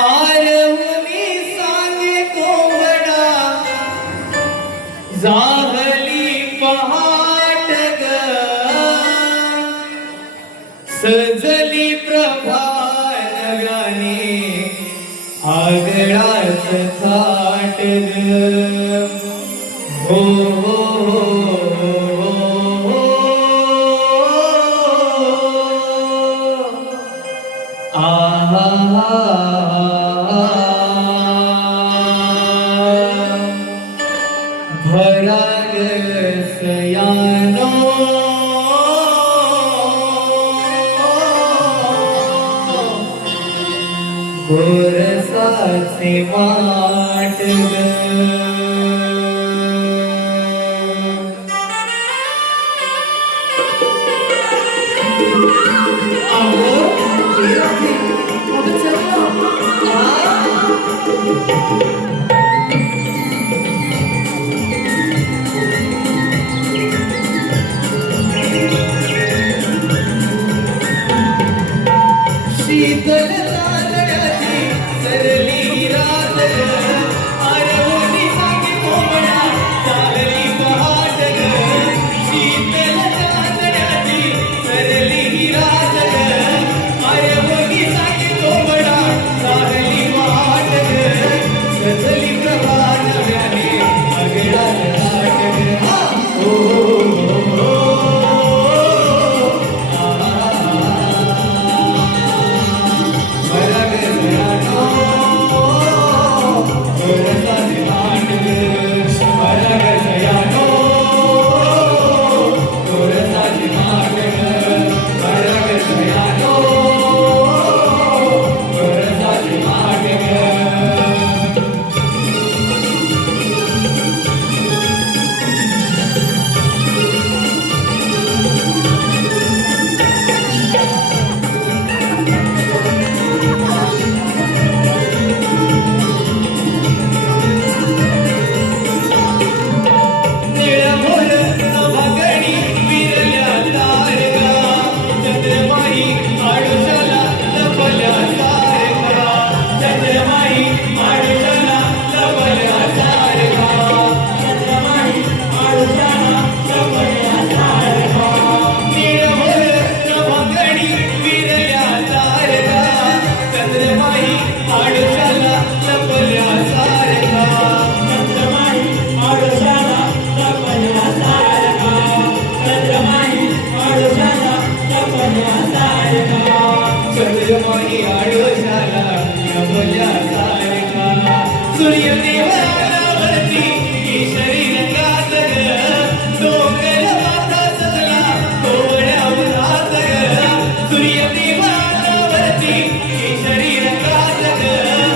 आरवणी सांगे कोवडा जाहली पहाट ग सजली प्रभात गाणे आगळाच थाट ग हो हो भरागसयानो गोरसाचे वाट शीतल तांदळाची सरली रात आरवणी सांगे कोवडा चालली पहाट ग शीतल तांदळाची सरली रात आरवणी सांगे कोवडा चालली पहाट ग सजली प्रभात गाणे आगळाच थाट ग हो चंद्रमाई आडोशाला नभल्या सारखा सूर्यदेवावरती केशरी रंगात ग डोंगर माथा सजला कोवड्या उन्हात ग सूर्यदेवावरती केशरी रंगात ग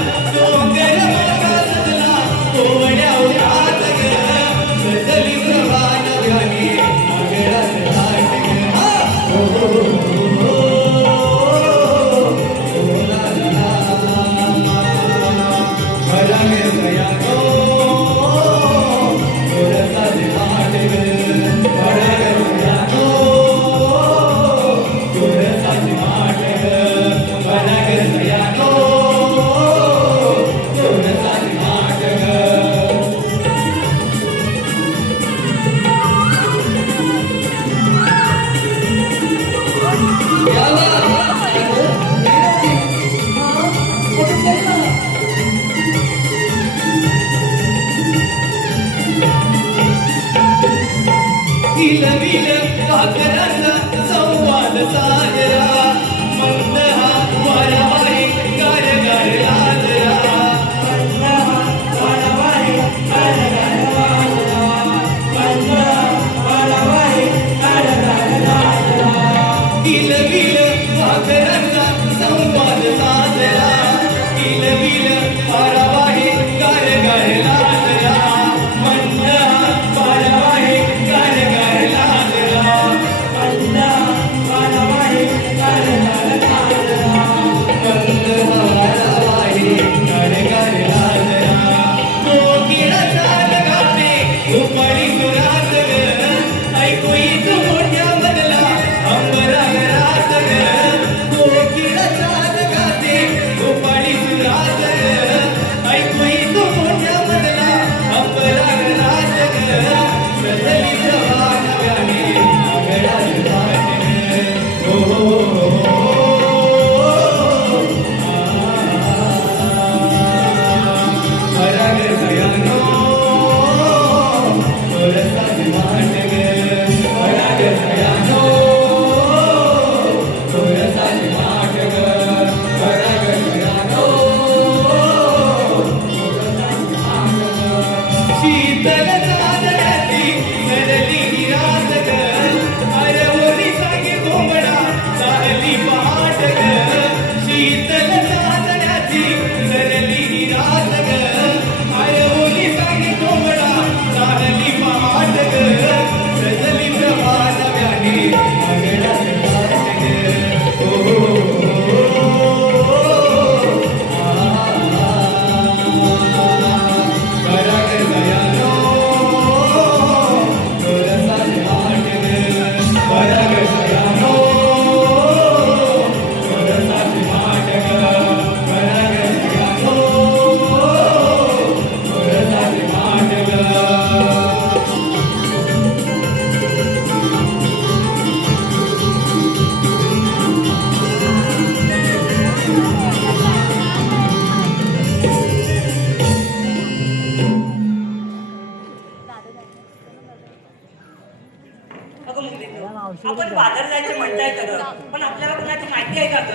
आपण बाजार जायचं म्हणताय खरं, पण आपल्याला कुणाची माहिती आहे का ग?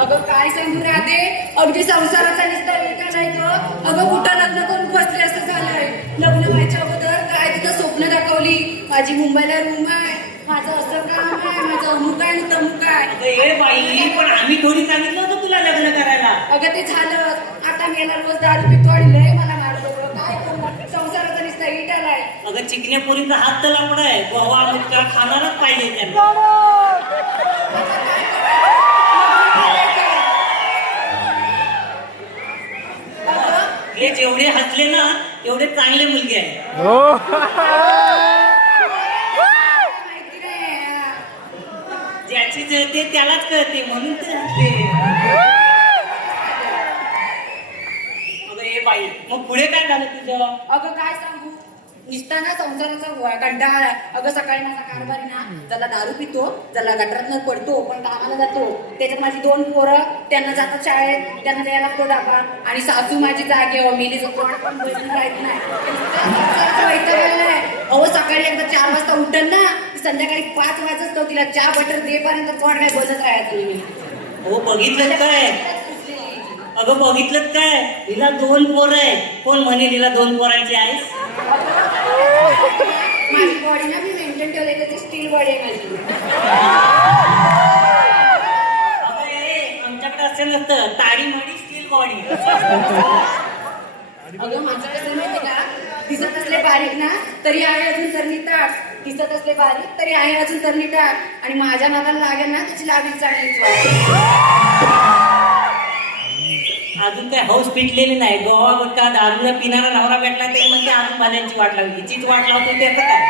अगं काय सांगू राधे, अगदी संसाराचा निस्तार का नाही ग. अगं कुठं लग्न करून बसले असं झालंय. लग्न व्हायच्या अगोदर काय तिथं स्वप्न दाखवली, माझी मुंबईला रूम आहे, माझं असं काम आहे, माझं अमुक आहे आणि तमुक आहे. अगं ये बाई, पण आम्ही थोडी सांगितलं होतं तुला लग्न करायला. अगं ते झालं. आता मी याला रोज दारू पितो आणि लय मला मारतो. काय करू, संसाराचा निस्तार इट आलाय. अगं चिकन्या पोरींचा हात तर लांबडा आहे, गोवा मुक्का खाणारच पाहिजे त्यांना. हे जेवढे हसले ना तेवढे चांगले मुलगे आहे. माहिती नाही. ज्याची जळते त्यालाच कळते म्हणून ते हसले. अगं हे बाई, मग पुढे काय झालं तुझं? अगं काय सांगू, निसताना संसाराचा कंटाळा आहे. अगं सकाळी माझा कारभारी ना ज्याला दारू पितो, ज्याला गटारात पडतो पण कामाला जातो, त्याच्यात माझी 2 पोरं, त्यांना जातात शाळेत, त्यांना द्यायला लागतो डाबा, आणि सासू माझी जागेवर मेली कोण पण बसून राहत नाही. वैताग आलाय. अहो सकाळी एकदा 4 वाजता उठन ना, संध्याकाळी 5 वाजता तिला चहा बटर देपर्यंत कोण काय बसत राहायचं मी. हो बघितलं काय? अगं बघितलं काय, हिला 2 पोरं आहे. कोण म्हणेल हिला 2 पोरांची आहे? माझी बॉडी ना मी मेंटेन ठेवले, त्याची स्टील बॉडी आहे माझी. अगं ए, आमच्याकडे असं नसतं, ताडी मडी स्टील बॉडी. अगं माझं कसं माहिती का, दिसत असले बारीक ना तरी आहे अजून तरणी ताट, दिसत असले बारीक तरी आहे अजून तरणी ताट, आणि माझ्या नादाला लागेल ना त्याची लागेल चांगली. अजून काय हौस पिटलेली नाही. गोवा गुटखा दारूला पिणारा नवरा भेटला ते म्हणजे अजून भाल्यांची वाट लागली. हिचीच वाट लावतो त्याचं काय?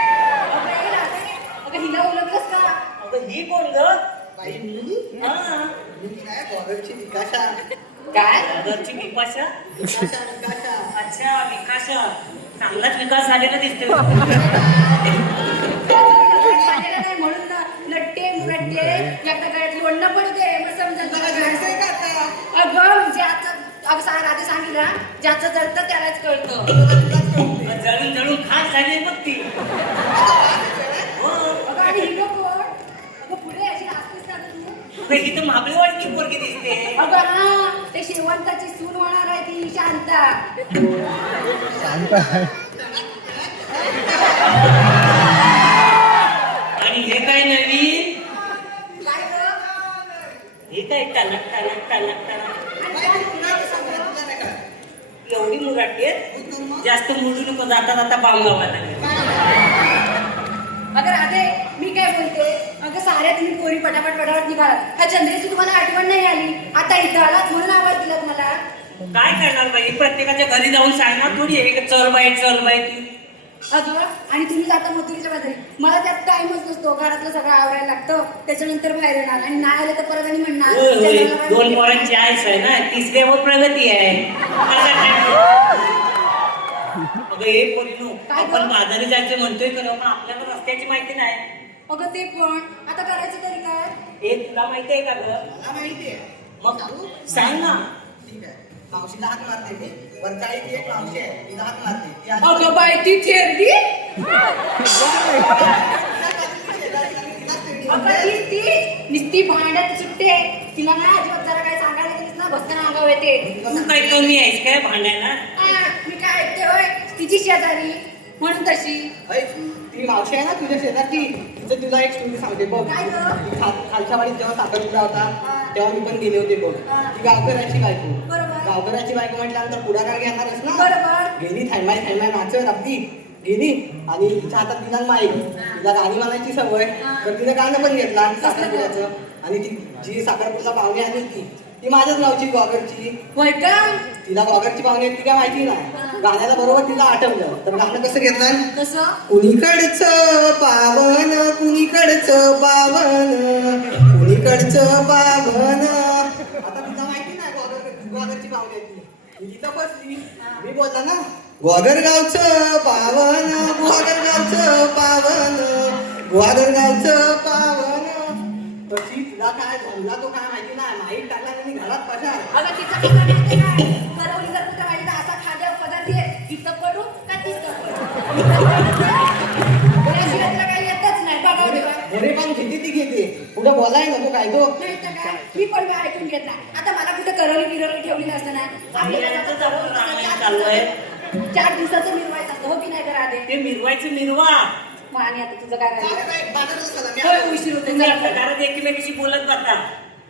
अगं हिला ओळखलंस का? अगं ही कोण ग? बाई मी हा. काय बॉर्डरची विकासा काय घरची विकासा? विकासा अच्छा विकासा, चांगलाच विकास झालेला दिसतोय. झालेलं नाही म्हणून ना लट्टे मुरट्टे एकदा गळ्यात लोणलं पडू दे, मग समजेल तुला घडतंय का आता. अगं ज्याचं, अगं राधे सांगितलं, ज्याचं जळतं त्यालाच कळतं. जळून जळून खास झाली बघ ती. हो. अगं आणि हिरो कोण? अगं पुढे अशी असतेच का गं तू? अगं ही तर महाबळेवाडीची पोरगी दिसते. अगं हा, ते शेवंताची सून होणार आहे ती शांता. आणि हे काय नवीन? काय गं? हे काय टलक टलक टलक टलक. एवढी मुराटी आहे? जास्त मुडू नको, जाता जाता बांगावाला. अगं राधे, मी काय बोलते, अगं साऱ्या तुम्ही पोरी पटापट पटापट निघालात. हा चंद्रेची तुम्हाला आठवण नाही आली, आता इथं आलात म्हणून आवाज दिलात मला. काय करणार बाई, प्रत्येकाच्या घरी जाऊन सांगणार थोडी आहे चल बाई ती. अगं आणि तुम्ही जाता मथुरीच्या बाजारी, मला त्यात टाइमच नसतो, घरातलं सगळं आवरायला लागतं, त्याच्यानंतर बाहेर येणार, आणि नाही आलं तर परत आणि म्हणणार होय होय, चंद्राला 2 पोरांची आयस आहे ना, 3ऱ्यावर प्रगती आहे. अगं हे पोरीनो, काय गं? आपण बाजारी जायचं म्हणतोय खरं, पण आपल्याला रस्त्याची माहिती नाही. अगं ते पण आता करायचं तरी काय? हे तुला माहिती आहे का ग? मला माहितीये. मग सांग ना. ठीक आहे, मावशीला हात मारते मी. वरचाळीची एक मावशी आहे, तिला हात मारते. ती आली. अगं बाई ती थेरडी, अगं ती नुसती भांड्यात सुटते, तिला ना अजिबात जरा काय सांगायला गेलीस ना बसताना अंगावर येते. तू काय कमी आहेस काय भांडायला? मी काय ऐकते होय, तिची शेजारी म्हणून तशी. ऐ, ती मावशी आहे ना तुझ्या शेजारची, तिचं तुला एक स्टोरी सांगते बघ. काय गं? ती खालच्या वाडीत जेव्हा साखरपुडा होता तेव्हा मी पण गेले होते बघ. ती गावकऱ्याची बायको. बरोबर. गावकऱ्याची बायको म्हटल्यानंतर पुढाकार घेणारच ना. बरोबर. गेली थांबाय नाचत अगदी गेली, आणि तिच्या हातात दिला माईक. तिला गाणी म्हणायची सवय, तर तिने गाणं पण घेतला साखरपुड्याचं. आणि ती जी साखरपुड्याला पाहुणी आली ती माझ्याच गावची गॉगरची. होय का? तिला गॉगरची पाहुणी ती काय माहिती नाही. गाण्याला बरोबर तिला आठवलं, तर गाणं कसं घेतलं? कसं? कुणीकडचं पावन, कुणीकडचं पावन, कुणीकडचं पावन. आता तिला माहिती नाही ग्वागरची पाहुणी आहे ती. मी तिथं बसली, मी बोलला ना ग्वागरगावचं पावन, ग्वागरगावचं पावन, ग्वागरगावचं पावन. तशी तिला काय झाला तो काय माहिती नाही. माहीत टाकला आणि घरात पसार. अगं तिचं कसं माहिती काय? करवली जर कुठं माहिती तर असा खाद्यावर पदार्थ आहे, इथं पडू का तिथं पडू? तिला काही येतच नाही बघा. घरी पण किती पुढं बोलाय नको काय तो नाही तर काय मी पण काय ऐकून घेतला आता मला कुठे करवली बिरवली ठेवली नसतं ना आपल्याला यांचं जातं जपून राहणं चार चालू आहे. दिवसाचं- 4 दिवसाचं मिरवायचं असतं हो की नाही करा आधी ते मिरवायचं मिरवा. मग आणि आता तुझं काय चालेल, राहिलं? काय, बाजारात चला, मी होय, आलो. उशीर होते तुम्ही चला. आपल्या घरात एकमेकीशी बोलत बसता.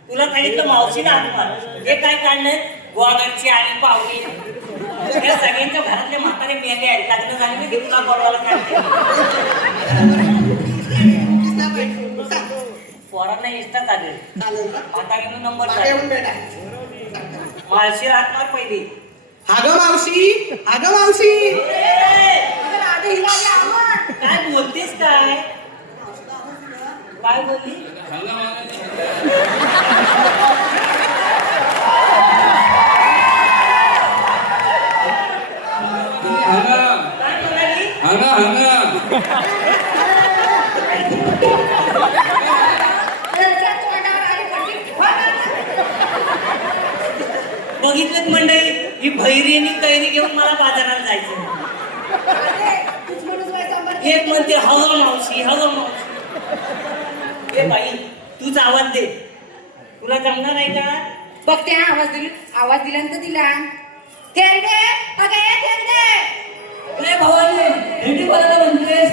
तुला सांगितलं मावशीला हातभार. हे काय काढलंय गोवागरची आणि पावली या सगळ्यांच्या घरातल्या म्हातारे मेले आहेत. लग्न झाले की तुला बोलवायला काढते. दिसला पाहिजे. चाल. पोरांना इष्टात आले. चालेल का? म्हातारीनं नंबर मागे झाला. येऊन भेटा. माळशी हातभार पहिली. हा ग मावशी, हा ग मावशी. अगं, राधे हिला आली आवड. काय बोलतेस काय? काय बोलली? काय बोलाली? त्याच्या तोंडावर आली पट्टी. बघितलं मंडळी ही भैरी आणि कैरी घेऊन मला बाजारात जायचं. राधे, तूच म्हणून बाई सांभाळ. एक म्हणते हवं मावशी हवं मावशी. ए बाई तूच आवाज दे. तुला जमणार आहे का? बघते ना आवाज दिल्यानंतर दिला थेरडे अगं ये थेरडे ए भवानी भेंडी बोलायला म्हणतेस.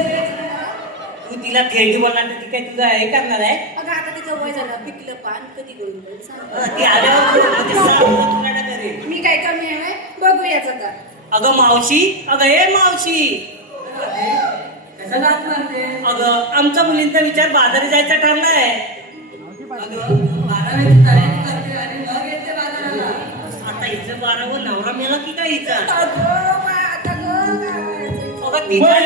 तू तिला थेरडी बोलणार तर ती काय तुझं हे करणार आहे? अगं आता तिचं वय झालं पिकलं पान कधी करून सांग ती आल्यावर मध्ये तुला करेल. मी काय कमी आहे बघूयाच आता अगं मावशी अगं ए मावशी अगं आमच्या मुलींचा विचार बाजारी जायचा ठरलाय. आता हिचं 12व नवरा मेला की काय हिचा? अगं बाय, आता गं काय व्हायचं? अगं तिचा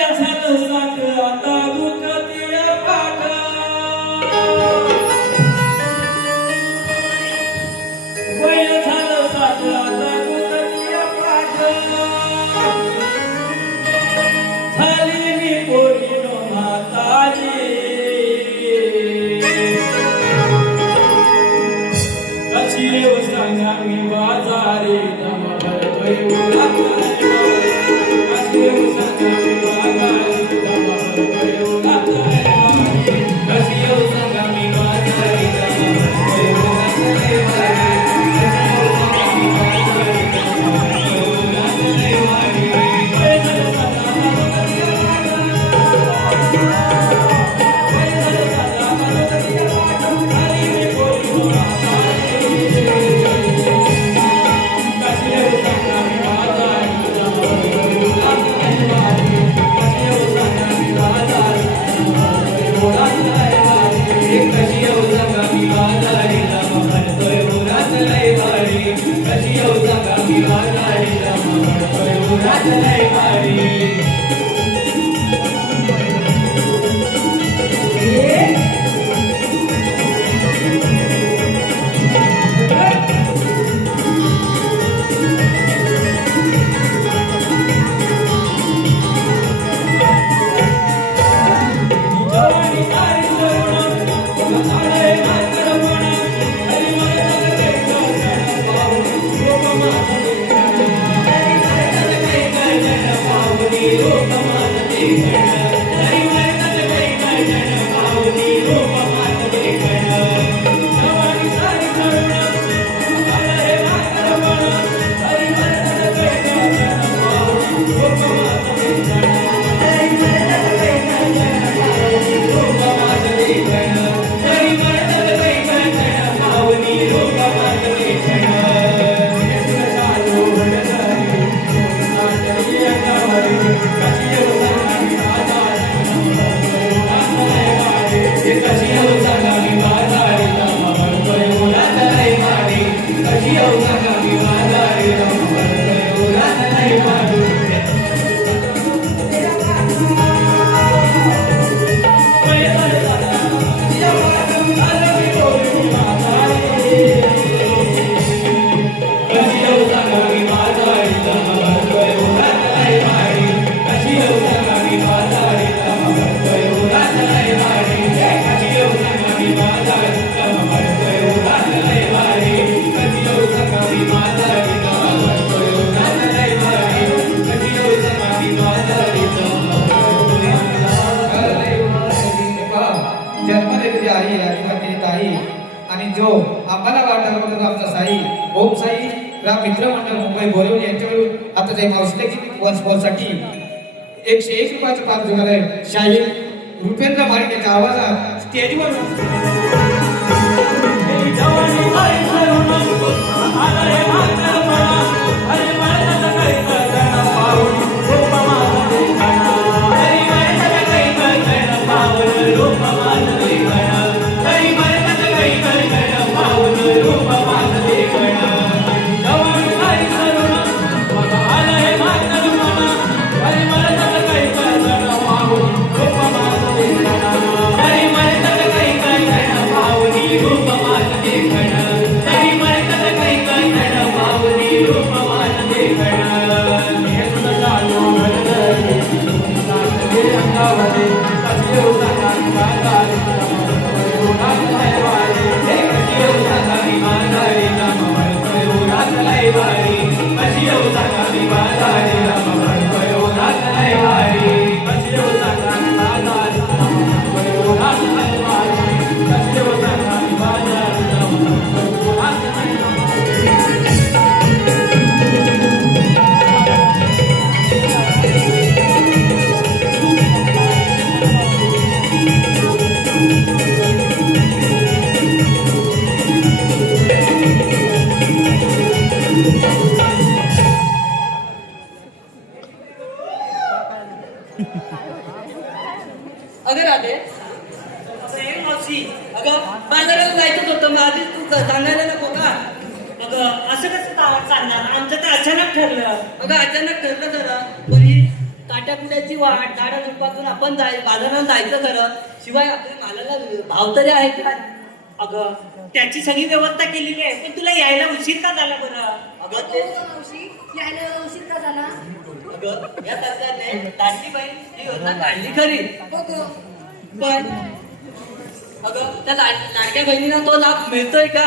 लोक मित्रमंडळ मुंबई बोलवून यांच्याकडून आता त्या मावशीला किती वॉन्सपॉलसाठी 101 रुपयाचं पाच जुगार आहे. शाहीर रुपेंद्र माळी त्याच्या आवाजात स्टेजवर जवानी बाई सरून आलंय म्हातारपणा अरे माझ्यात काही कळतं पाहून रूप माझं देखणं तरी माझ्यात काही कळतं पाहून रूप माझं देखणं तरी माझ्यात काही कळतं पाहून रूप माझं देखणं जवानी बाई सरून आलंय म्हातारपणा अरे माझ्यात काही कळतं पाहून रूप माझं देखणं तरी माझ्यात काही कळतं पाहून रूप माझं देखणं तरी माझ्यात काही कळतं पाहून रूप माझं देखणं हे तुझं जाणू घडलं सासरे अंगावरे कसे उतारा निघाले उन्हात लयवारे हे कसे उतारा निघाले रामवर उन्हात लयवारे कसे उतारा निघाले रामवर उन्हात लयवारे कसे उतारा निघाले रामवर उन्हात लयवारे कसे उतारा निघाले रामवर उन्हात लयवारे अगं राधे, अगं हे मावशी, अगं बाजाराला जायचंच होतं मग आधीच तू सांगायला नको का? अगं असं कसं चालणार आमचं तर अचानक ठरलं. अगं अचानक ठरलं खरं, पण ही काट्याकुट्याची वाट झाडा झुडपातून आपण बाजाराला जायचं खरं, शिवाय आपल्या मालाला भाव तरी आहे का? अगं त्याची सगळी व्यवस्था केलेली आहे पण तुला यायला उशीर का झाला बरं? अगं ते मावशी यायला उशीर का झाला? अगं या सरकारने लाडकी बहीण ही योजना काढली खरी, हो गं. पण अगं त्या लाडक्या बहिणीला तो लाभ मिळतोय का?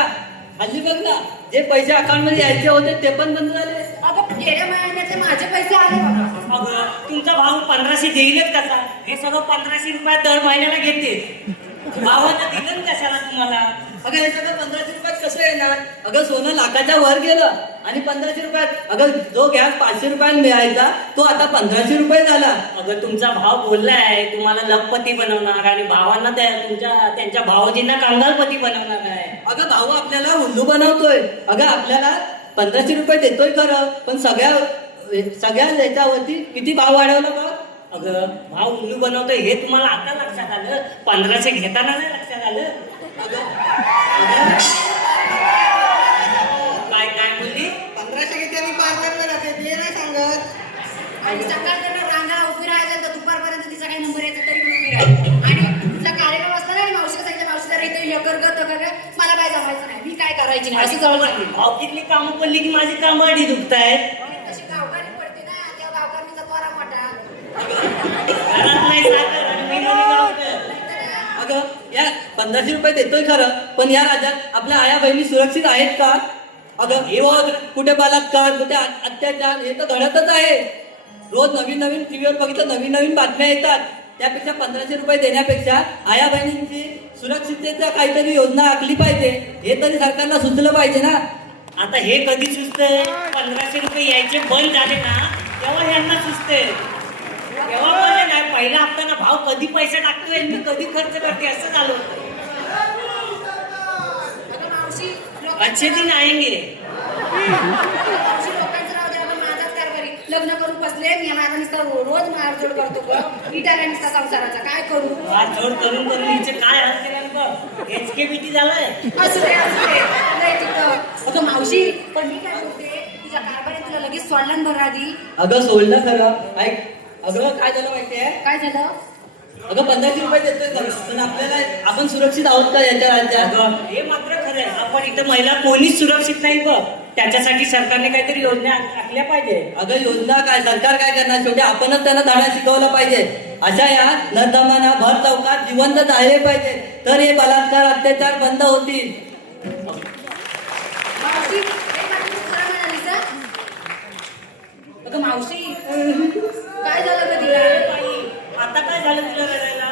हल्ली बघ ना, जे पैसे अकाउंट मध्ये यायचे होते ते पण बंद झाले. अगं गेल्या महिन्यातले माझे पैसे आले बघा. अगं तुमचा भाऊ 1500 देईलच कसा? हे सगळं 1500 रुपयात दर महिन्याला घेते. भावानं दिलं ना कशाला तुम्हाला? अगं हे सगळं 1500 रुपयात कसं येणार? अगं सोनं लाखाच्या वर गेलं आणि 1500 रुपयात, अगं जो गॅस 500 रुपयाला मिळायचा तो आता 1500 रुपये झाला. अगं तुमचा भाव बोललाय तुम्हाला लखपती बनवणार आणि भावांना त्यांच्या भावजींना कंगालपती बनवणार आहे. अगं भाऊ आपल्याला उल्लू बनवतोय. अगं आपल्याला 1500 रुपये देतोय खरं, पण सगळ्या याच्यावरती किती भाव वाढवला बघ. अगं भाव उल्लू बनवतोय हे तुम्हाला आता लक्षात आलं? 1500 घेताना नाही लक्षात आलं? अगं काय बोलली? 1500 घेते आणि पार्लरला जाते ते नाही सांगत. आणि सकाळच्या रांगा उभी राहायला तर दुपारपर्यंत तिचा काही नंबर यायचा तरी पण उभी राहायची. आणि तिचा कार्यक्रम असला ना आणि मावशीला सांगितलं मावशी जरा इथे हे कर ग तो कर ग, मला काय जमायचं नाही, मी काय करायची नाही अशी जवळ लागली. भावकीतली कामं पडली की माझी कामं आधी दुखतायत. तशी गावकारी पडते ना, त्या गावकारणीचा त्वरा मोठा. घरात नाही साखर आणि मी नवी गावकर. अगं या 1500 रुपये देतोय खरं, पण या राज्यात आपल्या आया बहिणी सुरक्षित आहेत का? अगं हे कुठे बलात्कार, कुठे अत्याचार हे तर घडतच आहे. रोज नवीन टीव्हीवर बघितलं नवीन बातम्या येतात. त्यापेक्षा 1500 रुपये देण्यापेक्षा आया बहिणींची सुरक्षिततेचा काहीतरी योजना आखली पाहिजे, हे तरी सरकारला सुचलं पाहिजे ना. आता हे कधी सुचतंय? 1500 रुपये यायचे बंद झाले ना तेव्हा यांना सुचते. तेव्हा पण नाही पहिला हप्ताना भाव कधी पैसे टाकतोय मी कधी खर्च करते असं झालं होतं. अगं मावशी अच्छे दिन आएंगे. मावशी लोकांचं राहू दे, आपण माझाच कारभारी. लग्न करून बसले मी माझा नुसता रोज मारजोड करतो ग, इटाला नुसता संसाराचा काय करू? जोड करून हिचे काय हाल केल्यानंतर HKBT झालाय. असू दे नाही तिथं. अगं मावशी पण मी काय बोलते, तुझ्या कारभारी तुला लगेच सोडला ना बरं आधी. अगं सोडलं खरं, ऐक अगं काय झालं माहितीये? काय झालं? अगं 1500 रुपये देतोय खरं, पण आपण सुरक्षित आहोत का याच्या राज्यात? अगं हे मात्र खरं आहे. आपण इथं महिला कोणीच सुरक्षित नाही बघ. त्याच्यासाठी सरकारने काहीतरी योजना आखल्या पाहिजे. अगं योजना काय, सरकार काय करणार? शेवटी आपणच त्यांना धडा शिकवला पाहिजे. अशा या नरदमाना भर चौकात जिवंत झाले पाहिजे, तर हे बलात्कार अत्याचार बंद होतील. मावशी हे बातमी तू खरं म्हणालीस ना? अगं मावशी काय झालं ग तिला? आता काय झालं तुला रडायला?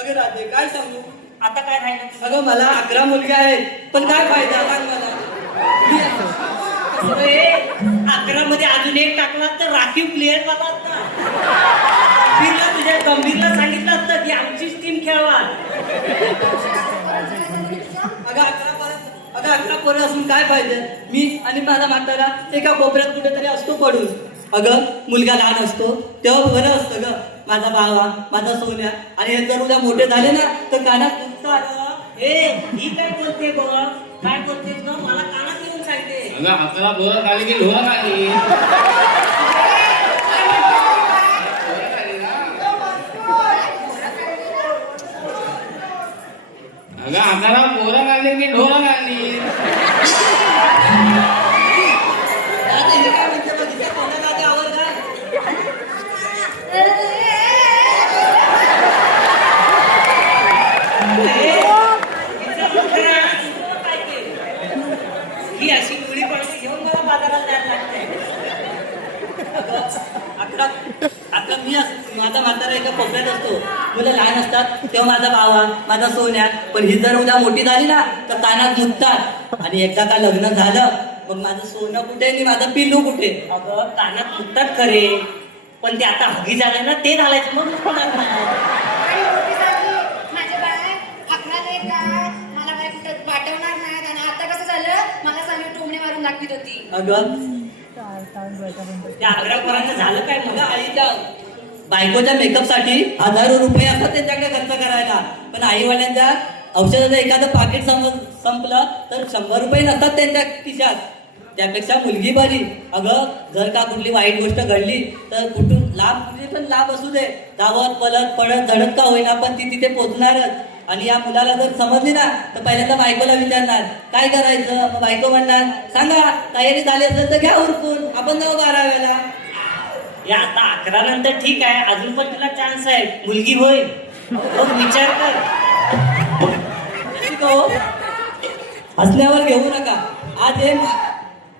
अगं राधे काय सांगू, आता काय राहिलं तुझं? अगं मला 11 मुलगे आहेत, पण काय फायदा सांग मला. अरे, राखीव प्लेअर बाबा आता गंभीरला सांगितलं असतं की आमचीच टीम खेळवा. अगं 11 पोरं असून काय पाहिजे? मी आणि माझा म्हातारा एका कोपऱ्यात कुठेतरी असतो पडून. अगं मुलगा लहान असतो तेव्हा बरं असतं ग. माझा भावा, माझा सोन्या, आणि हे जर उद्या मोठे झाले ना तर कानात दुखतात. ए ही काय बोलते बघ, काय बोलते ग? मला कानात येऊन सांगते. अगं 11 पोरं आली की ढोल आली. अगं 11 पोरं आली की ढोल आली. आता हे काय म्हणते बघ, इथे कोणाला आता आवाज घाल. ही अशी गुढी पडती घेऊन मला बाजारात जायला लागते. आता मी माझा म्हातारा एका कोपऱ्यात असतो. मुलं लहान असतात तेव्हा माझा भावा, माझा सोन्या, पण ही जर उद्या मोठी झाली ना तर कानात दुखतात. आणि एकदा का लग्न झालं मग माझं सोनं कुठे आणि माझं पिल्लू कुठे? अगं कानात फुटतात खरे, पण ते आता हगी झालं ना ते घालायचं मग फुटणार नाही. आणि मोठी झाली, माझे बाळ अकराला येतात, मला बाई कुठं पाठवणार नाहीत. आणि आता कसं झालं, मला चालू टोमणे मारून दाखवित होती. अगं त्या 11 पोरांचं झालं काय मग? अगं आईच्या बायकोच्या मेकअप साठी हजारो रुपये असतात त्यांच्याकडे खर्च करायला. पण आईवडिलांच्या औषधाचं एखादं पाकिट संपलं तर 100 रुपये नसतात त्यांच्या खिशात. त्यापेक्षा मुलगी बरी. अगं जर का कुठली वाईट गोष्ट घडली तर कुठून कुठे पण लाभ असू दे, धावत पलत पडत झडत का होईना पण ती तिथे पोहोचणारच. आणि या मुलाला जर समजली ना तर पहिल्यांदा बायकोला विचारणार काय करायचं. मग बायको म्हणणार सांगा, तयारी झाली असेल तर घ्या उरकून, आपण जाऊ 12व्याला. या आता 11 नंतर ठीक आहे, अजून पण तुला चान्स आहे, मुलगी होईल. मग विचार कर. शिको, हसण्यावर घेऊ नका.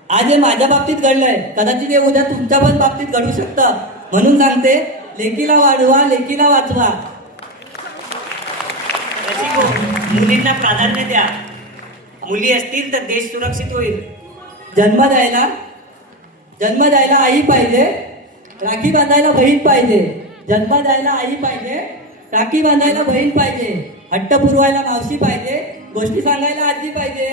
आज हे माझ्या बाबतीत घडलंय, कदाचित हे उद्या तुमच्या पण बाबतीत घडू शकतं. म्हणून सांगते, लेकीला वाढवा, लेकीला वाचवा. रसिको, मुलींना प्राधान्य द्या. मुली असतील तर देश सुरक्षित होईल. जन्म द्यायला आई पाहिजे, राखी बांधायला बहीण पाहिजे. जन्म द्यायला आई पाहिजे, राखी बांधायला बहीण पाहिजे. हट्ट पुरवायला मावशी पाहिजे, गोष्टी सांगायला आजी पाहिजे.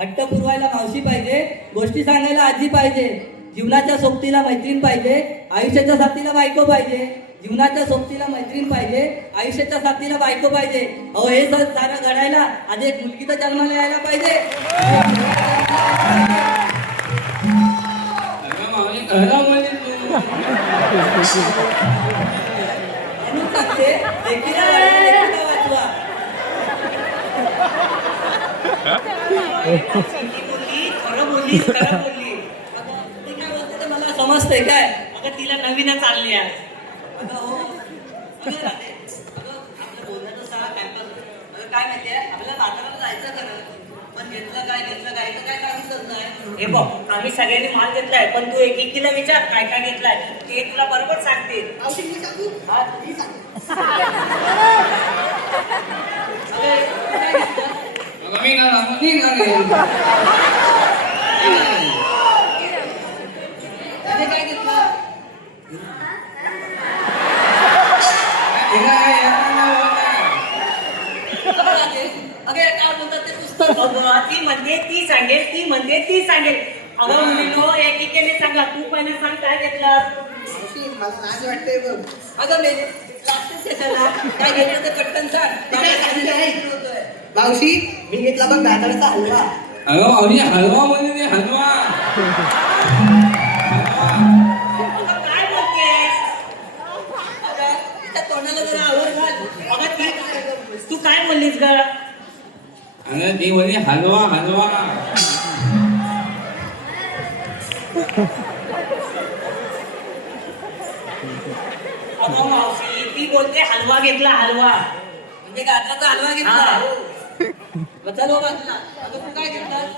हट्ट पुरवायला मावशी पाहिजे, गोष्टी सांगायला आजी पाहिजे. जीवनाच्या सोबतीला मैत्रीण पाहिजे, आयुष्याच्या साथीला बायको पाहिजे. जीवनाच्या सोबतीला मैत्रीण पाहिजे, आयुष्याच्या साथीला बायको पाहिजे. अहो हे जर सारं घडायला आधी एक मुलगी तर जन्माला यायला पाहिजे. अगं माऊली खरं म्हणजे तू. म्हणून सांगते, लेकीला वाढवा, लेकीला वाचवा. मुली खरं बोलली, खरं बोलली. अगं, ती काय बोलते ते मला समजतंय काय. अगं तिला नवीनच आणली आहे. अगं हो, अगं राधे, अगं आपलं बोलण्याचं सारा कॅम्पस. अगं काय माहितीये, आपल्याला साताऱ्याला जायचं खरं, पण घेतलं काय तर काय सांगितलंच नाही. हे बघ, आम्ही सगळ्यांनी माल घेतलाय, पण तू एकीला विचार काय काय घेतलाय ते तुला बरोबर सांगते. मावशी मी सांगू? हा? मी सांगू. अगं, काय घेतलं? अगं मी का मी तिने काय घेतलं? अगे काय बोलतात ते पुस्तक. अगं ती म्हणते ती सांगेल, ती म्हणते ती सांगेल. अगं मुलीनो एकीने सांगा, तू पहिले सांग काय घेतलं. मावशी मला लाज वाटते बघ. अगं मेले लागतेच त्याच्याला. काय घेतलं ते पटकन सांग. काय सांगितलं? मावशी मी घेतला बघ दाताळाचा हलवा. अगं माऊली हलवा म्हणजे ते हलवा. अगं काय बोलतेस? अगं तिच्या तोंडाला जरा आवर घाल. अगं तू काय बोललीस ग? अगं ती म्हणजे हलवा हलवा. अगं मावशी ती बोलते हलवा घेतला, हलवा. म्हणजे गाजराचा हलवा घेतला. हा. चलो बाजूला. अगं तू काय घेतलास?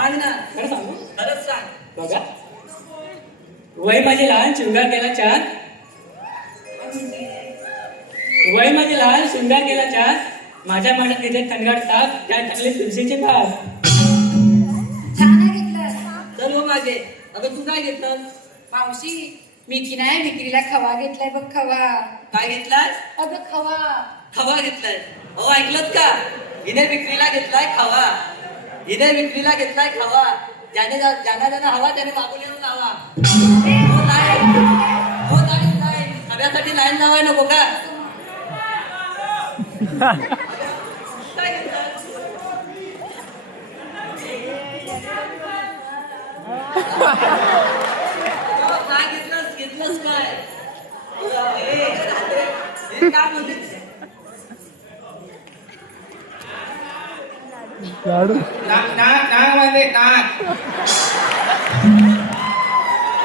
सांग ना खरं सांगू खरंच सांग बघा वय माझे लहान शृंगार केला छान वय माझे लहान शृंगार केला छान माझ्या मनात तिथे थंगाट ताक त्यात टाकले तुळशीचे ताक छान आहे घेतलं चल हो मागे अगं तू काय घेतलं मावशी मी की नाही विक्रीला खवा घेतलाय बघ खवा काय घेतलास अगं खवा खवा घेतलाय हो ऐकलत का हिने विक्रीला घेतलाय खवा हिने विक्रीला घेतलाय खवा ज्यांना हवा त्याने मागून येऊन लावा हो लाईन हो लाईन लाईन खव्यासाठी लाईन लावाय नको का काय घेतलास? हो, काय घेतलंस काय हे काय म्हणते नाक नाक नाक मध्ये नाक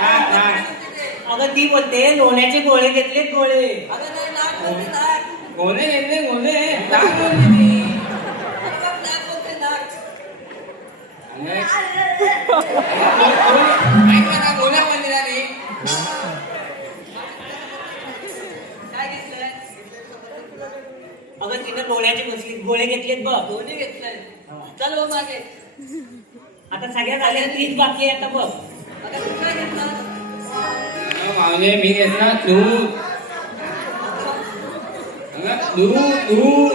नाक नाक अगं ती बोलते लोण्याचे गोळे घेतले गोळे अगं नाही नाक बोलते नाक गोले घेतले गोले नाक बोलली मी अगं नाक बोलते नाक ऐका ना गोल्या बोलली ना रे काय घेतलंय अगं तिनं लोण्याचे गोळे घेतलेत बघ दोन्ही घेतलंय चल हो मागे आता सगळ्यात आल्या तीच बाकी आहे आता बघ अगं तू काय घेतलं मावले मी घेतला दूध अगं दूध दूध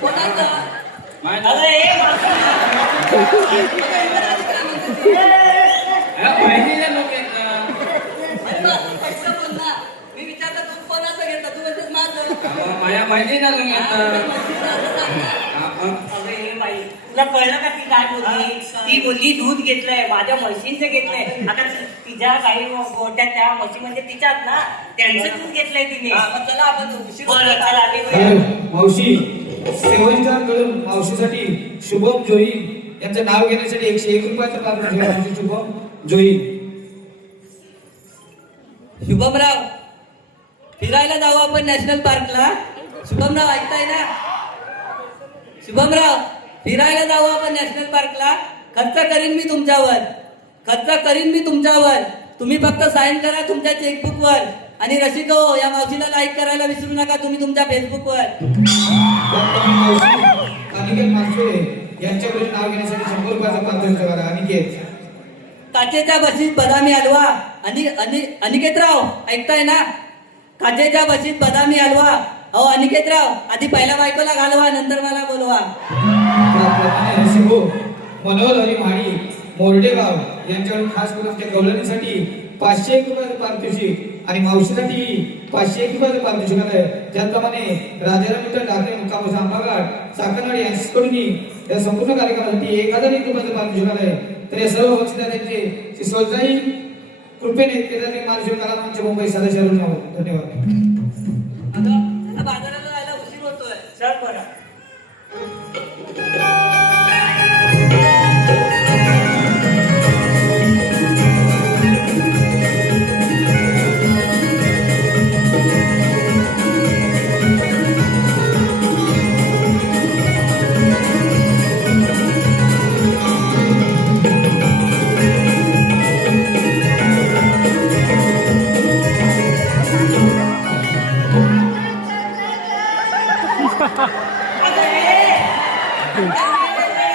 कोणाचं माझं अगं ए बहिणीला लोक घेतला अरे बा, तू फक्त बोल ना. मी विचारलं तू कोणाचं घेतलं तू म्हणतेस माझं माझ्या बहिणीला लोक घेतला अगं ए बाई तुला कळलं का ती काय बोलली ती बोलली दूध घेतलंय माझ्या म्हशींचं घेतलंय आता तिच्या काही गोट्या त्या म्हशी म्हणजे तिच्यात ना त्यांचं दूध घेतलंय तिने हा, मग चला आपण उशीर बरं होतोय. चला निघूया. मावशी सेवनस्टारकडून मावशीसाठी शुभम जोई यांचं नाव घेण्यासाठी 101 रुपयाचं पात्र ठेवा. मावशी शुभम जोई. शुभमराव फिरायला जाऊ आपण नॅशनल पार्कला शुभमराव ऐकताय ना शुभमराव फिरायला जाऊ आपण नॅशनल पार्कला खर्च करीन मी तुमच्यावर तुम्ही फक्त साईन करा तुमच्या चेकबुकवर आणि रसिको या मावशीला लाईक करायला विसरू नका तुम्ही तुमच्या फेसबुकवर त्याप्रमाणे मावशी अनिकेत मानसोळे यांच्याकडून नाव घेण्यासाठी 100 रुपयाचं पात्र ठेवा. अनिकेत. काचेच्या बशीत बदामी हलवा अनिकेतराव ऐकताय ना काचेच्या बशीत बदामी हलवा अहो अनिकेतराव आधी पहिल्या बायकोला घालवा नंतर मला बोलवा त्याप्रमाणे रसिको मनोहर हरी माळी मोर्डेगाव यांच्याकडून खास करून त्या गवलनीसाठी 501 रुपयाचं पारितोषिक आणि मावशीसाठी 501 रुपयाचं पारितोषिक आहे. त्याचप्रमाणे राजाराम मित्र ठाकरे मुक्काम आंबाघाट साखरवाडी यांच्याकडून या संपूर्ण कार्यक्रमासाठी 1001 रुपयाचं पारितोषिक आहे. तर या सर्व बक्षिसांचे श्री सोलजाई कृपेने केदारी मार्गदर्शन कलामांचे मुंबई सदस्यांना धन्यवाद. अगं आता बाजाराला जायला उशीर होतोय चल बरं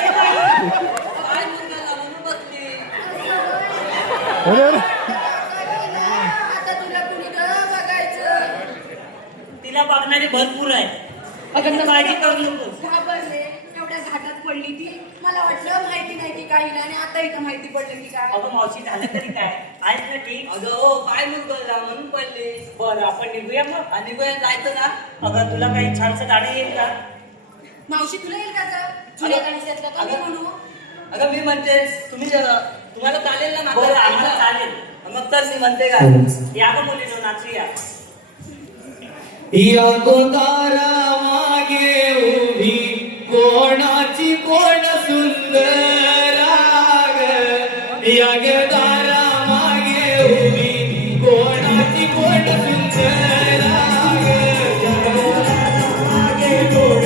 काय मुंगाला म्हणून बसली आता तुला कुणीकडं बघायचं तिला बघणारे भरपूर आहे अगं फक्त काळजी करू नकोस घाबरले एवढ्या घाटात पडली ती मला वाटलं माहिती नाही की काही नाही आणि आता इथं माहिती पडलं की काय अगं मावशी झालं तरी काय आहेस ना ठीक अगं हो पाय मुंगला म्हणून पडले बरं आपण निघूया मग आणि गोव्यात जायचं ना अगं तुला काही छानसं गाणं येईल का मावशी तुला येईल का गं? जुन्या गाण्यातलं का मी म्हणू अगं मी म्हणते तुम्हाला चालेल ना बरं माझं आम्हाला ऐका. चालेल मग तर मी म्हणते का या गं मुलीनो नाचूया या गोदारा मागे उभी कोणाची कोण सुंदर या गोदारा मागे उभी कोणाची कोण सुंदर मागे कोण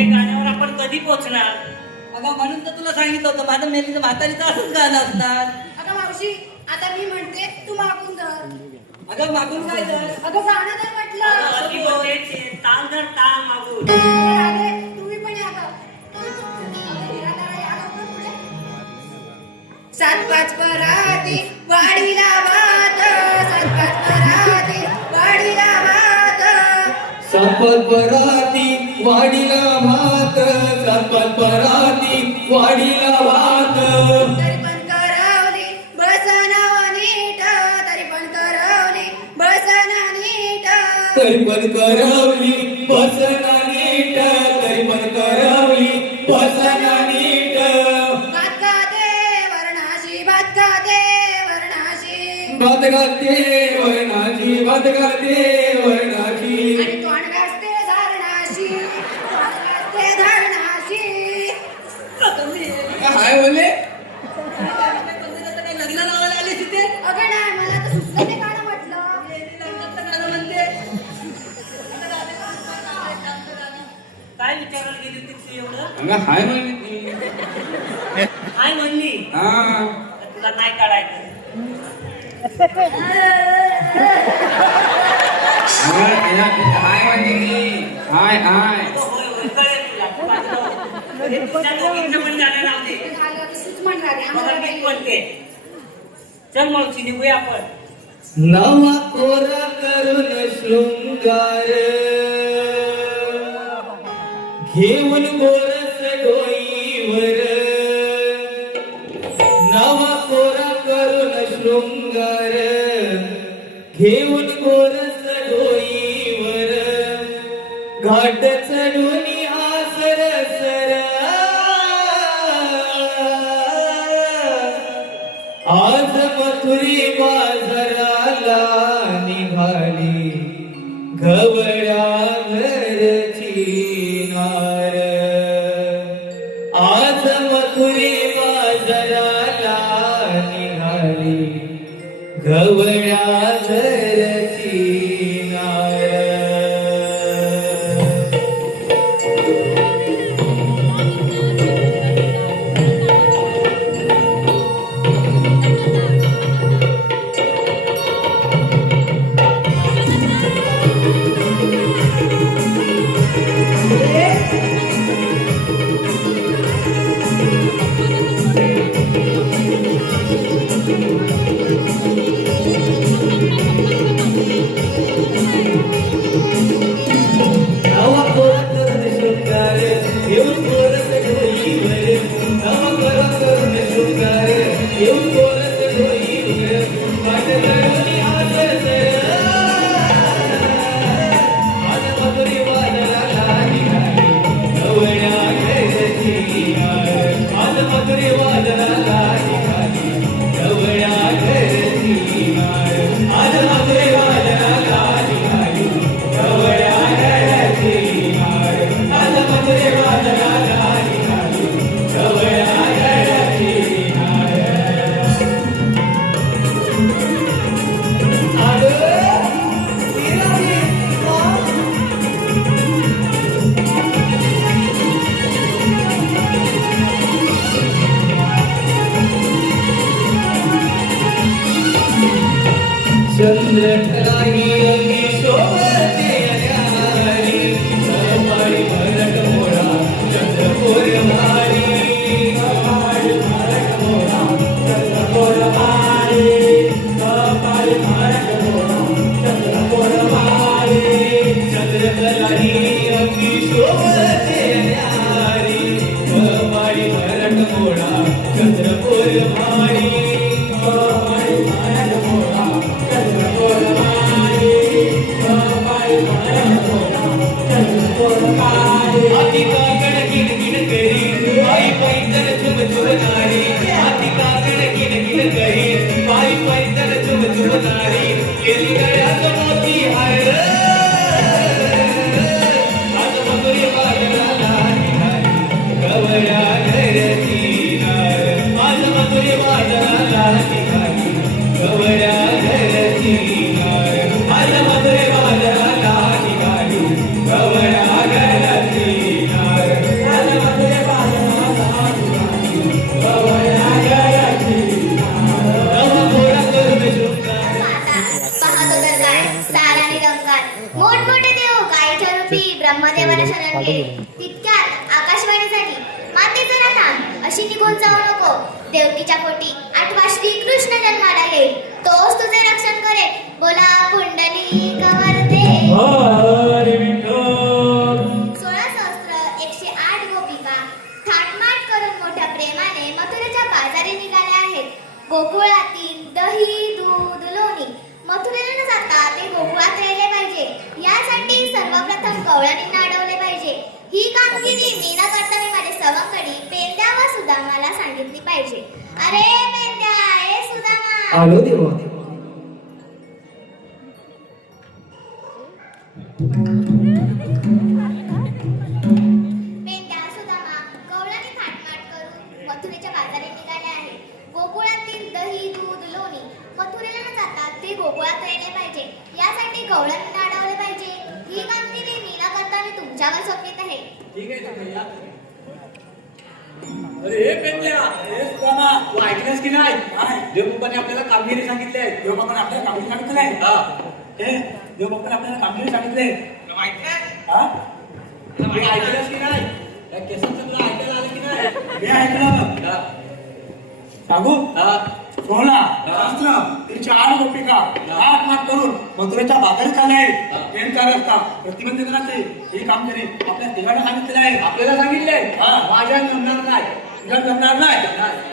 हे गाण्यावर आपण कधी पोहोचणार? अगं म्हणून तर तुला सांगितलं होतं माझं मेलीचं म्हातारीचं असंच गाणं असणार. अगं मावशी आता मी म्हणते तू मागून धर. अगं मागून काय तर अगं गाणं तर म्हटलं. अगदी बोलायचे, ताल धर ताल मागून. अरे, तुम्ही पण या गं. निराधार या लवकर पुढे. 7-5 पराती वाडीला भात, 7-5 पराती वाडीला भात. सातपात पराती वाडीला भात, सातपात पराती वाडीला भात. तरी पण करवली बसना नीट, तरी पण करवली बसना नीट. तरी पण करवली बसना नीट, तरी पण करवली बसना नीट. भात खाते वर्णाशी, भात खाते वर्णाशी. भात घालते वर्णाची, भात घालते वर्णाची. आणि तोंड घासते धरणाशी, तोंड घासते धरणाशी. काय बोलले? काही लग्न लावायला आली तिथे अगं नाही मला तर सुचलं ते गाणं म्हटलं. गाणं म्हणते. काय विचारायला गेली होती तू एवढं? अगं हाय म्हणली ती. काय म्हणली? हा तुला नाही काढायचं. अगं हाय म्हणली ती. हाय हाय. होय होय कळेल तुला. तू माझं नाव. हे तुझ्या दोघींचं पण गाणं लावू दे. ते झालं की तूच म्हणणार आहे. मला आम्हाला मी काही- म्हणते. चल मावशी निघूया आपण. नवा कोरा करून शृंगार, घेऊन गोरस डोईवर. नवा कोरा करून शृंगार, घेऊन गोरस डोईवर. घाट चढून आसर सर, आज मथुरी बाजाराला निघाली गवळ्या घरची नार. आज मथुरी बाजाराला निघाली गवळ्या घरची नार. नवा कोरा करून शृंगार, घेऊन गोरस डोईवर. नवा कोरा करून शृंगार, घेऊन गोरस डोईवर. घाट चढून आसर सर, आज मथुरी बाजाराला निघाली गवळ्या घरची नार. आज मथुरी बाजाराला निघाली गवळ्या घरची नार. आज मथुरी बाजाराला निघाली गवळ्या घरची नार. आज मथुरी बाजाराला निघाली गवळ्या घरची नार. चंद्र ठराही अंगी शोभते अनारी, सकाळी भरट मोळा चंद्रकोर भारी. सकाळी भरट मोळा चंद्रकोर भारी. सकाळी भरट मोळा चंद्रकोर भारी. चंद्रकलाही अंगी शोभते अनारी, सकाळी भरट मोळा चंद्रकोर भारी. सकाळी भरट मोळा चंद्रकोर भारी. सकाळी भरट मोळा चंद्रकोर भारी. हाती काकड किणकिण करी, पायी पैदल झुम झुमणारी. हाती काकड किणकिण करी, पायी पैदल झुम झुमणारी. केली गळ्यात मोती हार, आज मथुरी बाजाराला निघाली गवळ्या घरची नार. आज मथुरी बाजाराला रूपी ब्रह्मदेवाला शरण घे. तितक्यात आकाशवाणीसाठी मातेचं रथान अशी निघून जाऊ नको. देवकीच्या पोटी आठवा श्री कृष्ण जन्माला येईल. तोच तुझे रक्षण करेल. बोला पुंडलिक वरदे. 16,108 गोपिका थाटमाट करून मोठ्या प्रेमाने मथुरेच्या बाजारी निघाल्या आहेत. गोकुळातील दही दूध लोणी मथुरेला न जाता ते गोकुळात राहिले पाहिजे. यासाठी सर्वप्रथम गवळणींना अडवले पाहिजे. ही कामगिरी मी न करता मी माझे सवंगडी पेंद्या व सुदामाला सांगितली पाहिजे. अरे पेंद्या, ए सुदामा. आलो देवा. पेंद्या, सुदामा गवळणी थाटमाट करून मथुरेच्या बाजारी निघाले आहेत. गोकुळातील दही दूध लोणी मथुरेला न जाता ते गोकुळात राहिले पाहिजे. यासाठी गवळणींना अडवले पाहिजे. ही कामगिरी मी न करता मी तुमच्यावर सोपवित आहे. ठीक आहे तर भैया. अरे हे पेंद्या, हे सुदामा, तू ऐकलंस की नाही? देवबापाने आपल्याला कामगिरी सांगितली आहे. देवबापाने आपल्याला कामगिरी सांगितलं आहे. हा. हे देवबापाने आपल्याला कामगिरी सांगितले. माहिती आहे? हा? तू ऐकलंस की नाही? या केसांचं तुला ऐकायला आलं की नाही? मी ऐकलं बघ. हा. सांगू? हा. 16 तिची 8 गोपिका थाटमाट करून मथुरेच्या बाजारीत आले हा. त्यांचा रस्ता प्रतिबंध करायचे. ही कामगिरी आपल्या देवाने सांगितलेलं आहे. आपल्याला सांगितलंय. हा. माझ्या जमणार नाही. तुझ्या जमणार नाही.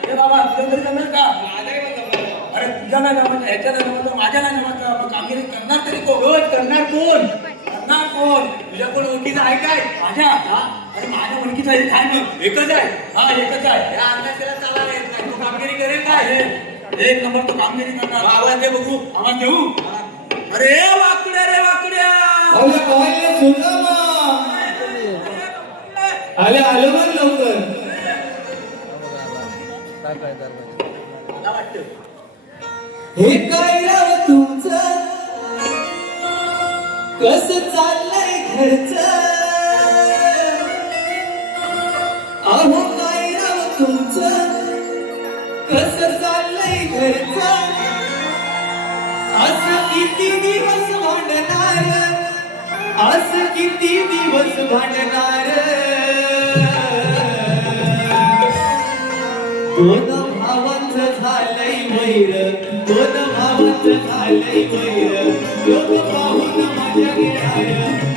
हे बाबा तुझ्या तरी जमणार का? माझ्याही पण जमलं. अरे तुझ्या नाही जमत, ह्याच्या नाही जमत, माझ्या नाही जमत. मग कामगिरी करणार तरी कोण? रोज करणार कोण? करणार कोण? तुझ्या कोण ओळखीचं आहे काय? माझ्या. हा. अरे माझ्या ओळखीचं एक आहे मग. एकच आहे. हा एकच आहे. या अंदाजाला चालायला येत नाही. तू कामगिरी करेल काय? अरे, एक नंबर तो कामगिरी करणार. आवाज दे बघू. आवाज देऊ. अरे वाकड्या रे वाकड्या. अरे काय सुदामा आले आलो मग लवकर. मला वाटतं हे काय राव तुमचं कसं चाललंय घरचं. अहो काय राव तुमचं कसं चाललंय घरचं. असं किती दिवस भांडणार, असं किती दिवस भांडणार. दोन भावांचं झालंय वैर, दोन भावांचं झालंय वैर. लोक पाहून मजा घेणार,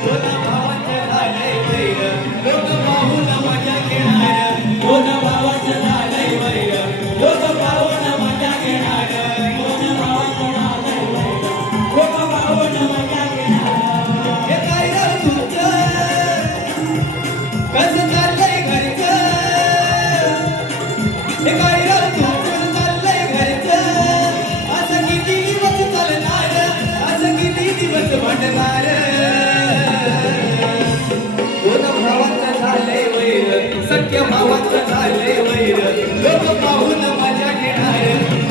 दोन भावांचं झालंय वैर. लोक पाहून मजा घेणार, दोन भावांचं झालंय वैर. लोक पाहून मजा घेणार, दोन भावांचं झालंय वैर. लोक पाहून मजा घेणार. हे काय रे तुमचं कसं चाललंय घरचं. हे काय रे तुमचं चाललंय घरचं. असं किती दिवस चालणार, असं किती दिवस भांडणार. दोन भावांचं झालंय वैर, सख्य भावांचं झालंय वैर. लोक पाहून मजा घेणार,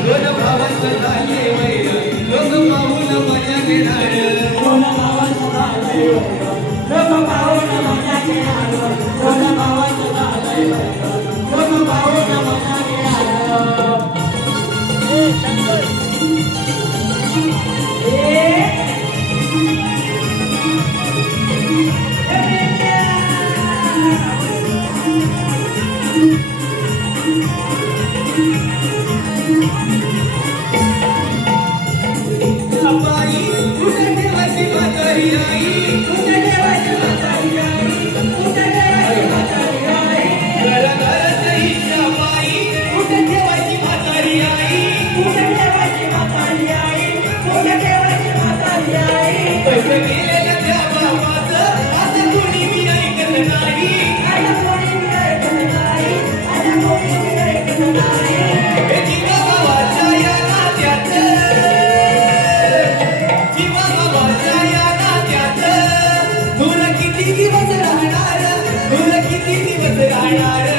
दोन भावांचं झालंय वैर. लोक पाहून मजा घेणार, दोन भावांचं झालंय वैर. लोक पाहून मजा घेणार, दोन भावांचं झालंय वैर. लोक पाहून मजा घेणार. बाई कुठे ठेवायची म्हातारी आई, कुठे ठेवायची म्हातारी आई, कुठे ठेवायची म्हातारी आई. घराघरात हिच्या बाई कुठे ठेवायची म्हातारी आई, कुठे ठेवायची म्हातारी आई, कुठे ठेवायची म्हातारी आई. पैसे गेलेल्या त्या बाबाचं असं कोणी मी ऐकत नाही, असं कोणी मी ऐकत नाही, असं कोणी मी ऐकत नाही. हे जीवा भावाच्या या नात्याचं, जीवा भावाच्या या नात्याचं दूर किती दिवस राहणार, दूर किती दिवस राहणार.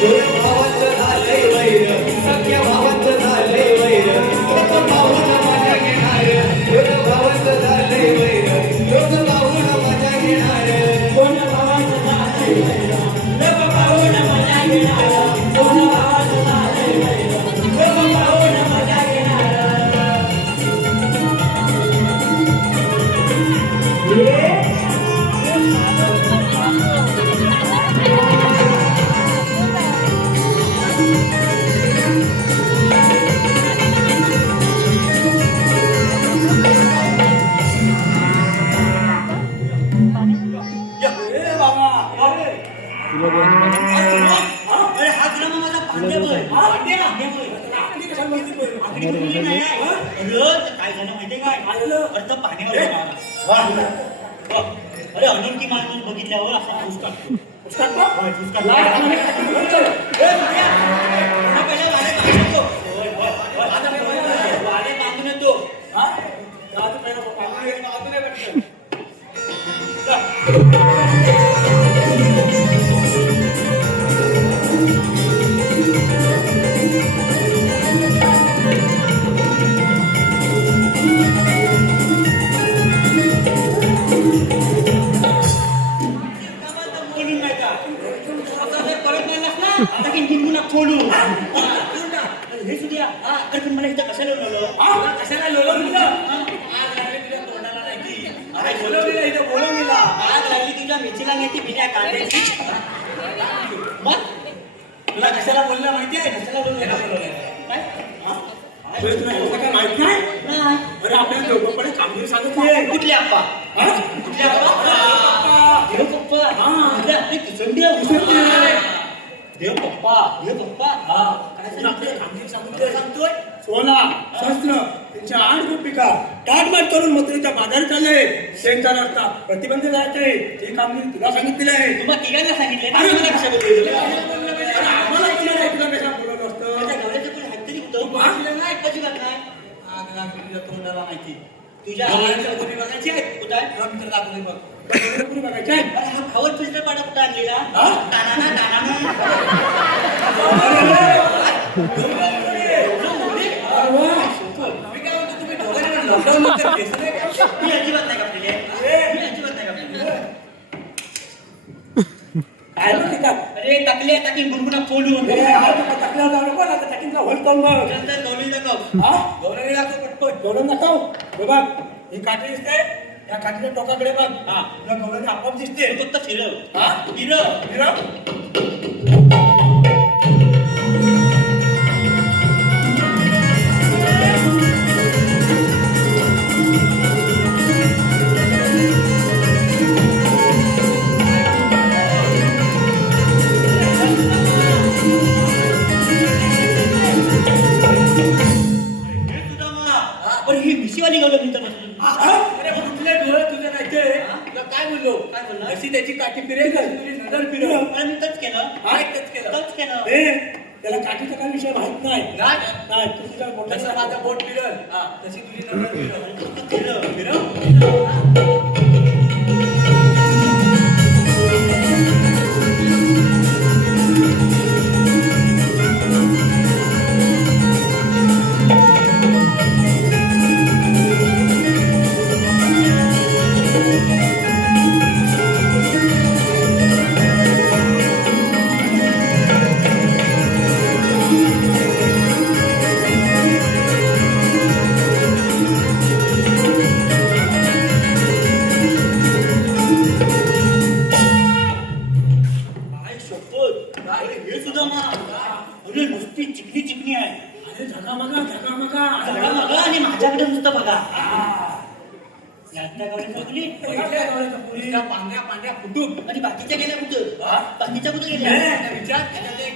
दोन भावांचं झालंय वैर, सख्या भावांचं झालंय वैर. लोक पाहून मजा घेणार, दोन भावांचं झालंय वैर. लोक पाहून मजा घेणार, दोन भावांचं झालंय वैर. लोक पाहून मजा घेणार, दोन भावांचं झालंय वैर. लोक पाहून मजा घेणार. अरे हा तुला मग माझा पांड्या बोल पांड्या आपली कशाला माहिती पडेल? आगरी बोलली नाही अरे काय झालं माहितीये काय अर्थ पाण्यावर मारा. अरे अनोळखी माणूस बघितल्यावर असा घुस टाकतो. घुस टाकतो? होय, घुस टाकतो. पहिला वाले बांधून येतो. होय, होय, होय. वाले बांधून येतो. बोलून नाही का? आता जर परत मारलास ना, आता की गुणगुणा खोलू. हे सुद्या अरे पण मला इथं कशाला बोलवलं? कशाला लोलवलं? आग लागली तुझ्या तोंडाला नाही की. अरे बोलवलेलं इथं बोलवलेला. आग लागली तुझ्या मेथीला नाही की बिना कांद्याची. मग तुला कशाला बोललं माहितीये? कशाला बोलवलं? काय? अरे तुला एवढं काय माहित नाही? नाही. अरे आपल्याला दोघं पण कामगिरी सांगितली. कुठले अप्पा? कुठले अप्पा? देव पप्पा. कुठले आपले किसन देव पप्पा. देव पप्पा. काय सांगितलं? कामगिरी सांगितली. काय सांगतोय? सोना शस्त्र त्यांच्या 8 गोपिका टाटमाट करून मथुरेच्या बाजारात आले. त्यांचा रस्ता प्रतिबंध जायचं आहे. ते कामगिरी तुला सांगितलेलं आहे. तुम्हाला तिघांना सांगितले ना? अरे मला कशा बोलवलं? अरे आम्हाला तुला कशाला बोलवलं असतं? त्याच्या गवळ्याचं कोणी हत्ती होतं? पाहिलं नाही, अजिबात नाही. आग लागली तुझ्या तोंडाला माहिती. तुझ्या गवळ्याच्या गोरी बघायची आहेत? कुठं आहे? मित्र दाखवले बघ. कुणी बघायचं आहे? अरे हा खावत फिरता पाडा कुठं आणलेला? तानाना तानाना. मी काय म्हणतो, तुम्ही दोघांनी लॉकडाऊन नंतर घेतलं नाही का? मी अजिबात नाही कापलेली आहे. मी अजिबात नाही कापलेली आहे. काय बघ तिथं? अरे टाकले टाकी गुणगुणा फोडून. ए, हा तुला टाकल्यावर जाऊ नको ना, आता टाकींचा होल करून बघ. नंतर गवळी दाखव. हा? गवळी दाखव पटपट. गवळण दाखव. हे बघ, ही काठी दिसते? या काठीच्या टोकाकडे बघ. हा. तुला गवळणी आपोआप दिसते. फक्त फिरव. हा? फिरव. फिरव. पण ही मिशीवाली गवलं मी तर बसली. अरे कुठले डोळे तुझे नाही ते? तुला काय बोललो? काय बोलला? जशी त्याची काठी फिरेल तशी तुझी नजर फिरव. अरे मी टच केलं. हा, टच केलं. टच केलं. ए, त्याला काठीचा काय विषय माहित नाही. नाही. नाही, तू तुझ्या बोटाचा माझा बोट फिरल. तशी तुझी नजर फिरव. फक्त फिरव. फिरव. काय शपथ. अरे हे सुद्धा मा. अरे नुसती चिकनी चिकनी आहे. अरे झगामगा, झगामगा. सगळं बघा आणि माझ्याकडे नुसतं बघा. यातल्या गवळ्या चौकली. बघितल्या डोळ्याच्या पुरी? त्या पांढऱ्या पांढऱ्या कुटुंब आणि बाकीच्या गेल्या कुठं? बाकीच्या कुठं गेल्या? ए, विचार त्याच्यात एक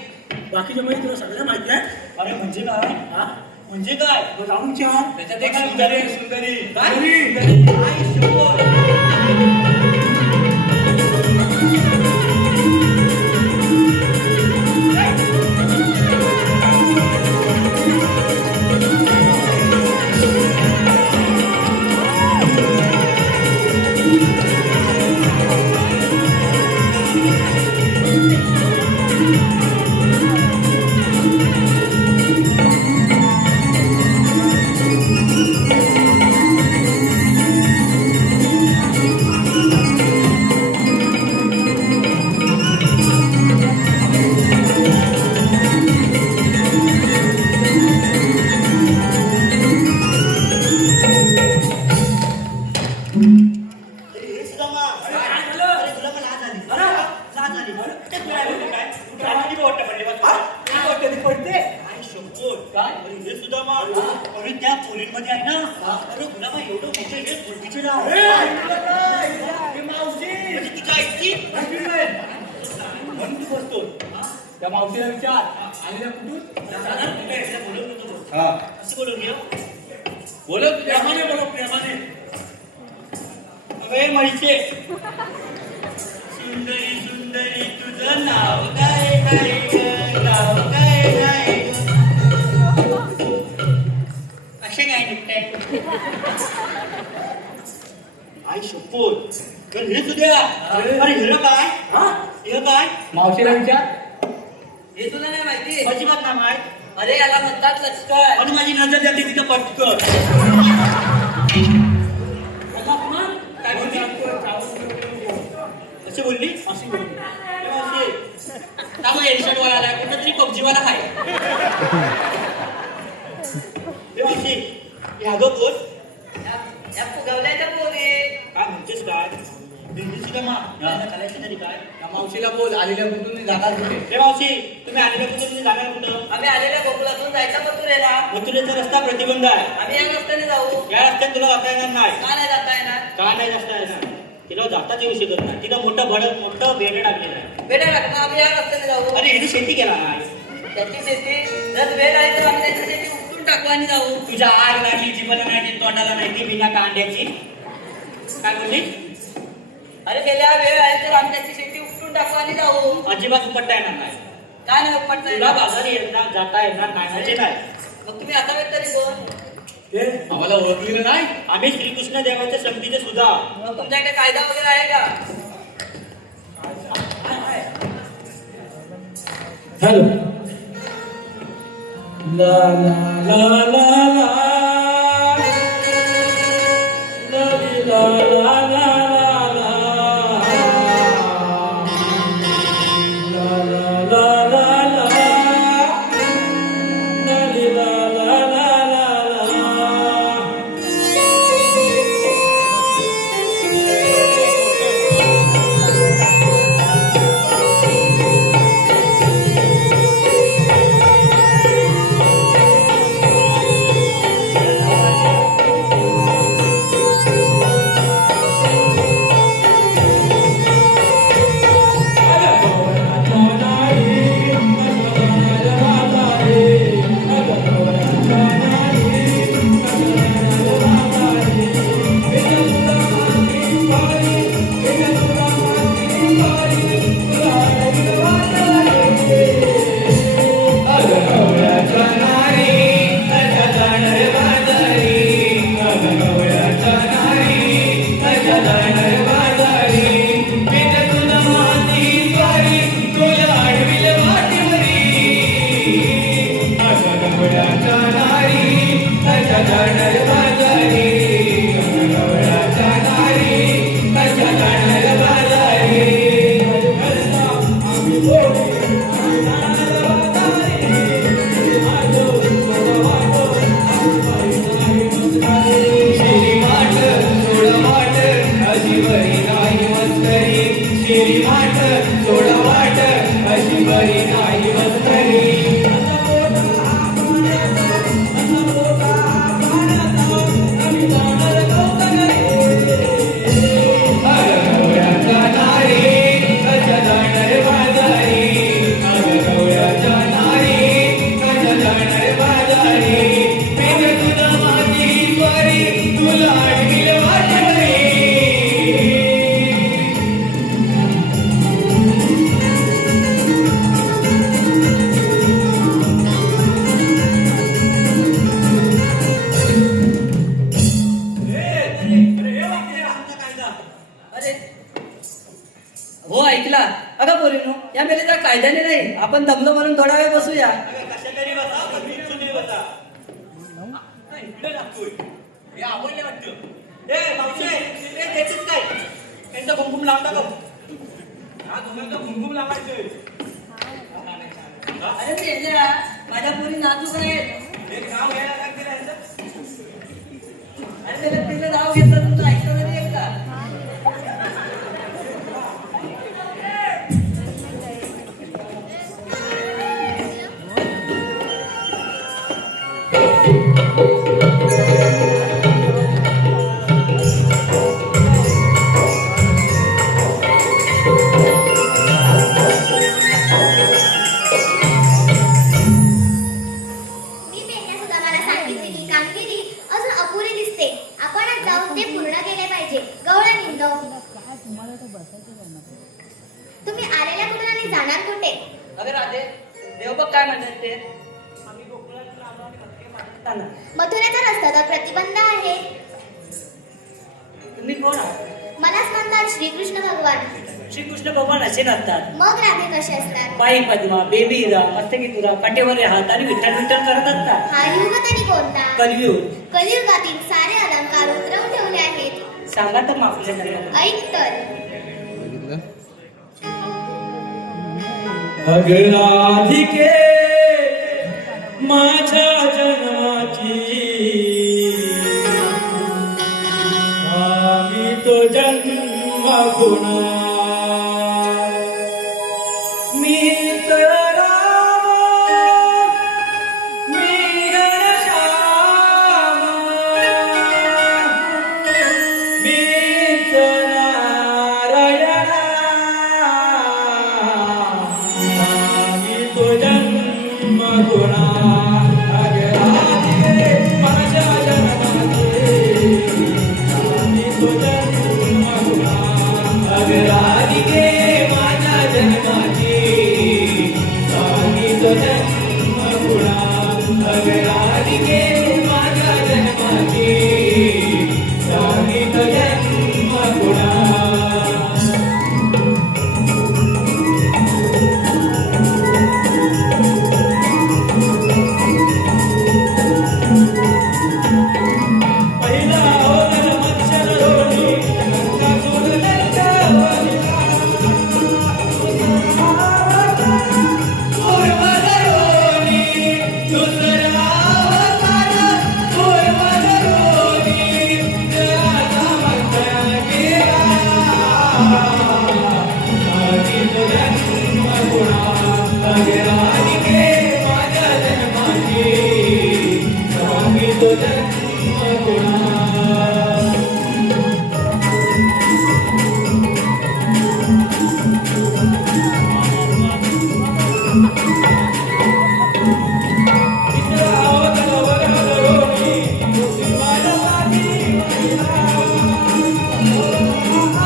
बाकीच्या माहिती तुला सगळ्या माहिती आहे? अरे म्हणजे काय? हा? म्हणजे काय? तो जाऊन विचार. त्याच्यात एक सुंदरी सुंदरी. काय? सुंदरी. काय शपथ. अरे त्या खोलीमध्ये आहे ना, अरे गुलाबा एवढं मोठं हे गुलटीचे नाव. म्हणजे तिच्या आईची त्या मावशीला विचार आलेल्या कुठून हा असं बोलून घेऊ बोलत प्रेमाने बोलो प्रेमाने अगे म्हैसे सुंदरी सुंदरी तुझं नाव काय नाही ग, नाव काय नाही ग. असे काय निघताय आई शपथ पण हे सुद्धा अरे हिरो काय हा हे काय मावशीला विचार हे तुला नाही माहिती अजिबात ना माहित अरे याला म्हणतात लष्कर आणि माझी नजर जाते तिथं पटकन काय बोलली असे बोलली अशी बोलली त्यामुळे एरशड वाला आला कुठं तरी पबजीवाला आहे ह्या गं कोण या फुगवल्याच्या पोरी काय म्हणतेस काय दिल्ली सुद्धा मा करायचं तरी काय त्या मावशीला बोल आलेल्या कुठून जाणार कुठे हे मावशी तुम्ही आलेल्या कुठं तुम्ही जाणार कुठं आम्ही आलेल्या गोकुळातून जायचा मथुरेला मथुरेचा रस्ता प्रतिबंध आहे आम्ही या रस्त्याने जाऊ या रस्त्यात तुला जाता येणार नाही का नाही जाता येणार का नाही जाता येणार तिला जाताच येऊ शकत नाही तिला मोठं बेड टाकलेलं आहे बेटा लागणार आम्ही या रस्त्याने जाऊ अरे हिने शेती केला नाही त्याची शेती जर वेळ आहे तर आम्ही त्याची शेती उपटून टाकू आणि जाऊ तुझ्या आग लागली जिभेला नाही ती तोंडाला नाही ती बिना कांद्याची काय बोलली अरे गेल्या वेळ आहे तर आम्ही त्याची शेती उपटून टाकू आणि जाऊ अजिबात उपटता येणार नाही का नाही उपटता तुला येणार? बाजारी येणार जाता येणार नाही म्हणजे काय मग तुम्ही आता वेळ तरी कोण ते आम्हाला ओळखलेलं नाही आम्ही श्रीकृष्ण देवाच्या संगतीचे सुद्धा मग तुमच्याकडे कायदा वगैरे आहे का हॅलो ला ला ला ला ला ला ला ला ला हो ऐकला अगं पोरीनो या मेलेचा कायद्याने नाही आपण दमलो म्हणून थोडा वेळ बसूया कशा तरी बसा पण बिनचुनी बसा इकडे लागतोय हे आवडले वाटतं ए मावशे ए त्याचीच काय त्यांचा कुंकुम लावता का हा तुम्हाला कुंकुम लावायचंय अरे मेल्या माझ्या पोरी नाजूक आहेत हे गाव घ्यायला लागते ना अरे त्याला तिला नाव घेतलं तुमचं ऐकलं तरी आहे का तुम्ही आलेल्या कुठून आणि जाणार कुठे? अगं राधे, देव बघ काय म्हणतात ते. आम्ही गोकुळात आलो आणि भक्ती मागत आलो. मथुरेचा रस्ता तर प्रतिबंध आहे. तुम्ही कोण आहात? मलाच म्हणतात श्रीकृष्ण भगवान. श्रीकृष्ण भगवान असे नसतात. मग राधे कसे असतात? बाई पद्मा, बेबी हिरा, मस्तकी तुरा, काटेवरे हात आणि विठ्ठल विठ्ठल करत असतात. हा युग तरी कोणता? कलियुग. कलियुगातील सारे अलंकार उतरवून ठेवले आहेत. सांगा तर मागल्या जन्मात. ऐक तर. अगराधिके माझ्या जन्माची आम्ही तो जन्म गुणा मी तर राम मी घनश्याम मीच नारायण आम्ही तो जन्म गुणा अगराधिके माझ्या जन्माची आम्ही तो जन्म गुणा अगराधिके माझ्या जन्माची आम्ही तो जन्म गुणा अगराधिके माझ्या जन्माची आम्ही तो जन्म गुणा पहिला अवतार मत्स्यर रोणी गंगा सोडल्याच्या वडिला पूर्वज रोणी दुसरा अवतार पूर्वज रोणी जगाचा मंत्र केला आम्ही तो जन्म गुणा अगराधिके माझ्या जन्माची आम्ही तो जन्म गुणा तिसरा अवतार वराह रोणी माझ्या माती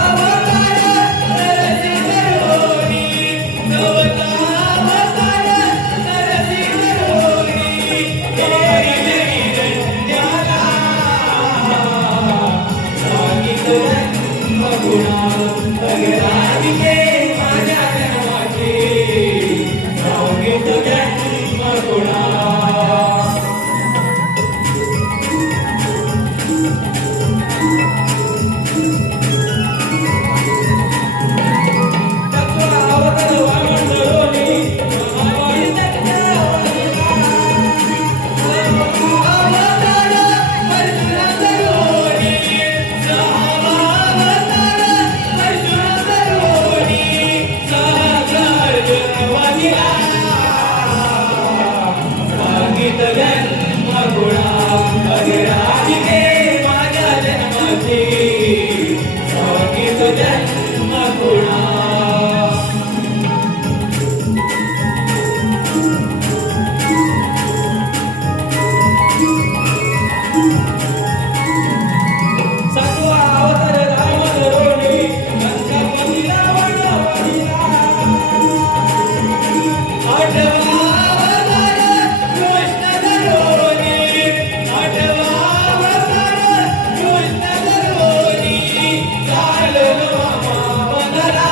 अवतार नरसिंह रोणी नवता अवतार नरसिंह रोणी देवी देवी ज्ञाना सांगितलं जन्म गुणा अगराधिके माझ्या जन्माची सांगितलं जन्म गुणा तत्वा अवतार वामन रोणी महावाणी त्याच्या वडिला अवतार परशुराम रोणी सहावा अवतार परशुराम रोणी सहस्र अर्जुन वडिला सांगितलं जन्म गुणा अगराधिके माझ्या जन्माची सांगितलं जन्म गुणा सातवा अवतार राम रोणी गंगापतीला वडवडिला आठवा अवतार कृष्ण रोणी आठवा अवतार कृष्ण रोणी चाललो मामा वनरा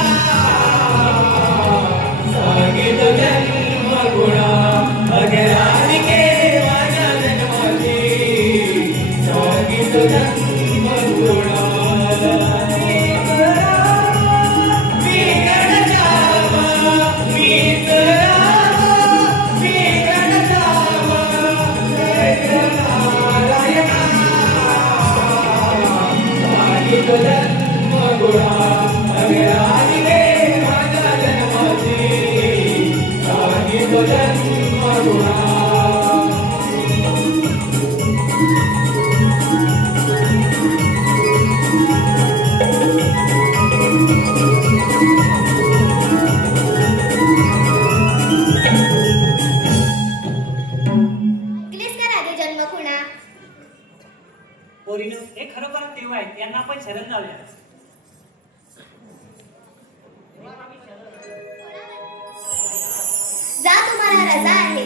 रजा आहे.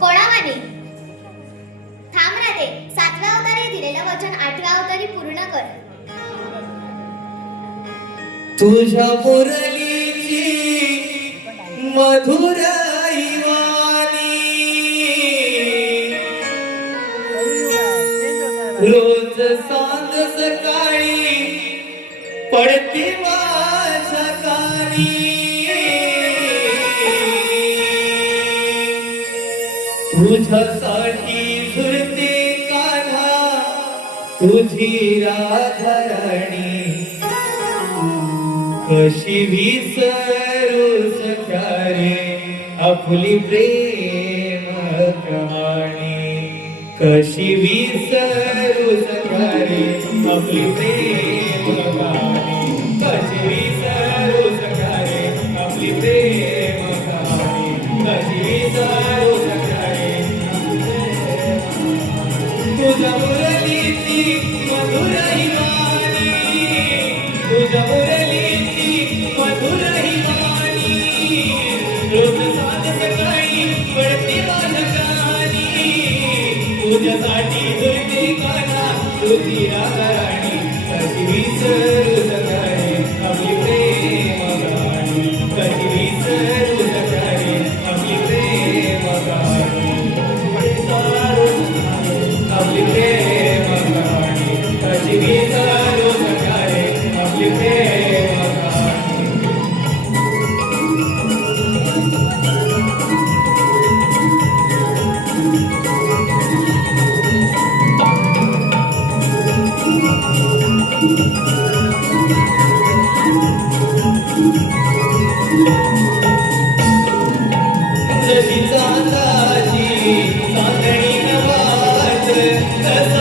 कोणावानी थांब राहते. 7व्या अवतारी दिलेलं वचन 8व्या अवतारी पूर्ण कर. तुझ्या मुरलीची मधुर वाणी रोज सांग सकाळी पडते माझ्या कानी. तुझ्यासाठी झुलते कान्हा तुझी राधाराणी. कशी विसरू सख्या रे आपली प्रेम कहाणी. कशी विसरू सख्या रे आपली प्रेम कहाणी. कशी विसरू सख्या रे आपली प्रेम कहाणी. कशी विसरू सख्या रे तुझ्या मुरलीची मधुर वाणी. तुझ्या मुरलीची मधुर वाणी रोज साध सकाळी पडते माझ्या कानी. तुझ्यासाठी झुलते काना तुझी राधाराणी. कशी विसरू सकाळी आपली प्रेम कहाणी. कशी विसरू सकाळी आपली प्रेम कहाणी. आपली प्रेम कहाणी. कशी विसरू सकाळी आपली प्रेम कहाणी. जशी चांदाची चांदणी नवाज तसा